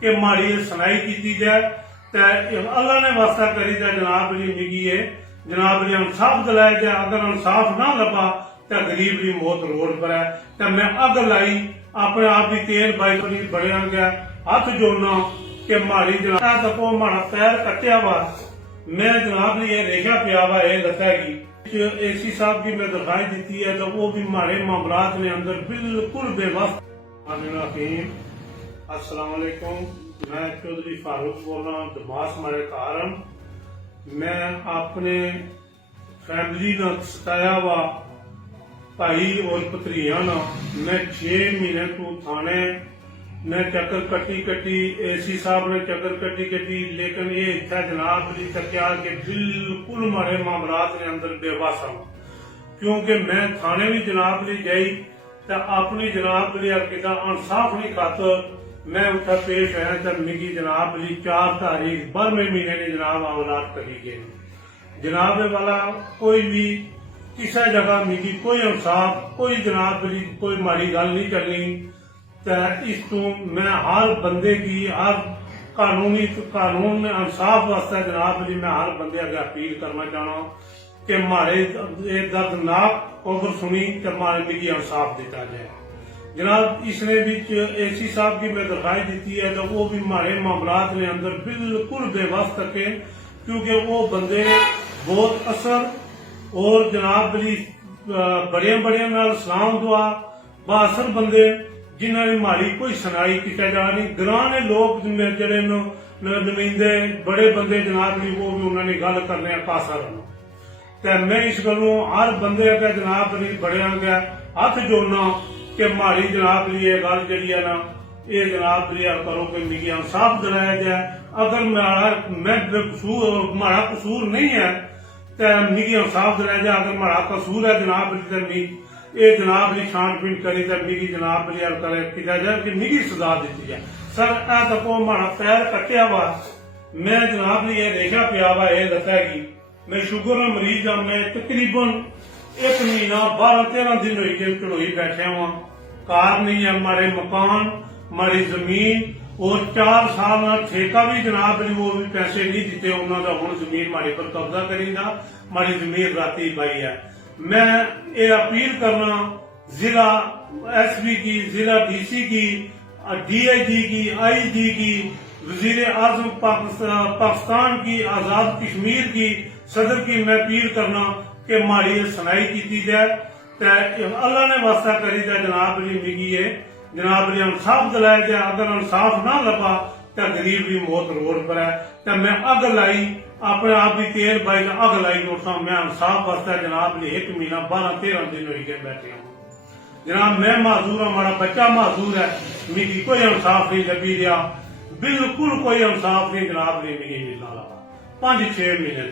कि माड़ी सुनाई की जाए। अल्लाह ने वास्ता करी जनाब जी मिगी जनाब जी इंसाफ दिलाया जाए। अगर इंसाफ ना लभा तो गरीब की मौत रोड पर है। तो मैं अग लाई अपने आप की तेल बाई बड़िया गया हथ जोड़ना कि माड़ी जनाब तको माड़ा पैर कटिया वा मैं जनाब जी रेखा पिया वा दसेगी। एसी साहब की मैं दरखास्त दी है तो वो भी माड़े मामलात ने अंदर बिल्कुल बेबस। अस्सलाम वालेकुम, मैं चौधरी फारूक बोल रहा हूँ दमास मारे कारण। मैं अपने फैमिली का सताया वा भाई और भतरीया ना मैं 6 महीने तू थाने मैं चक्कर कट्टी एसी साहब ने चक्कर कट्टी लेकिन ये इतना जनाब जी तकिया के बिल्कुल मारे मामलात ने अंदर बेबस हूं। क्योंकि मैं थाने भी जनाब जी गई तो अपनी जनाब जी किता इंसाफ नहीं खातर मैं उठा पेश आया तो मिगी जनाब जी 4 तारीख 12वें महीने ने जनाब अवलाद करी गई। जनाब वाला कोई भी किसी जगह मिगी कोई इंसाफ कोई जनाब जी कोई माड़ी गल नहीं चलनी। तो इस तू मैं हर बंदे की हर कानून इंसाफ वास्ते जनाब जी मैं हर बंदे अगे अपील करना चाहना कि मारे दर्दनाक खबर सुनी तो मारे मिगी इंसाफ दिता जाए। जनाब इसने भी एसी साहब की मैं दरखास्त दी है तो वो भी मारे मामलात ने अंदर बिल्कुल बेबस तके। क्योंकि वो बंदे बहुत असर और जनाब जी बड़िया नाल सलाम दुआ बासर बंदे जिन्होंने माड़ी कोई सुनाई किया जा नहीं। ग्रां ने लोग जड़े नुमाइंदे बड़े बंदे जनाब जी वो भी उन्होंने गल करने कासर। तो मैं इस गलों हर बंदे अगर जनाब जी बड़िया गया हथ जोड़ना कि माड़ी जनाब जी ये गल जी है ना ये जनाब जी करो कि मिगी इंसाफ दिलाया जाए। अगर माड़ा कसूर नहीं है तो मिगी इंसाफ दिलाया जाए। अगर माड़ा कसूर है जनाब जी ये जनाब जी छानबीन करी तो मिगी जनाब जी किया जाए कि मिगी सजा दी जाए। सर ए तको माड़ा पैर कटिया वा मैं जनाब जी ये रेखा पिया वा दसेगी। मैं शुगर का मरीज हाँ। मैं तकरीबन 1 महीना 12-13 दिन हुई के चढ़ोई बैठा हुआ। कार नहीं है हमारे मकान हमारी जमीन और 4 साल ठेका भी जनाब जी वो भी पैसे नहीं दिते उन्होंने हूँ जमीन हमारे पर कब्जा करीदा हमारी जमीन राती पाई है। मैं ये अपील करना जिला एसपी की जिला डीसी की डीआईजी की आईजी की वजीर आजम पाकिस्तान की आजाद कश्मीर की सदर की मैं अपील करना कि माड़ी सुनाई की जाए। अल्लाह ने वास्ता करी जनाब जी मिगी जनाब जी इंसाफ दिलाया जाए। अगर इंसाफ ना लभा तो गरीब की मौत रोड पर है। तो मैं अग लाई अपने आप की तेल बाई अग लाई उठा मैं इंसाफ वास्ते जनाब जी 1 महीना 12-13 दिन हुई के बैठे हूँ। जनाब मैं माजूर हूँ हमारा बच्चा माजूर है मिगी कोई इंसाफ नहीं लभी रहा बिल्कुल कोई इंसाफ नहीं जनाब जी मिगी मिलना लगा 5-6 महीने।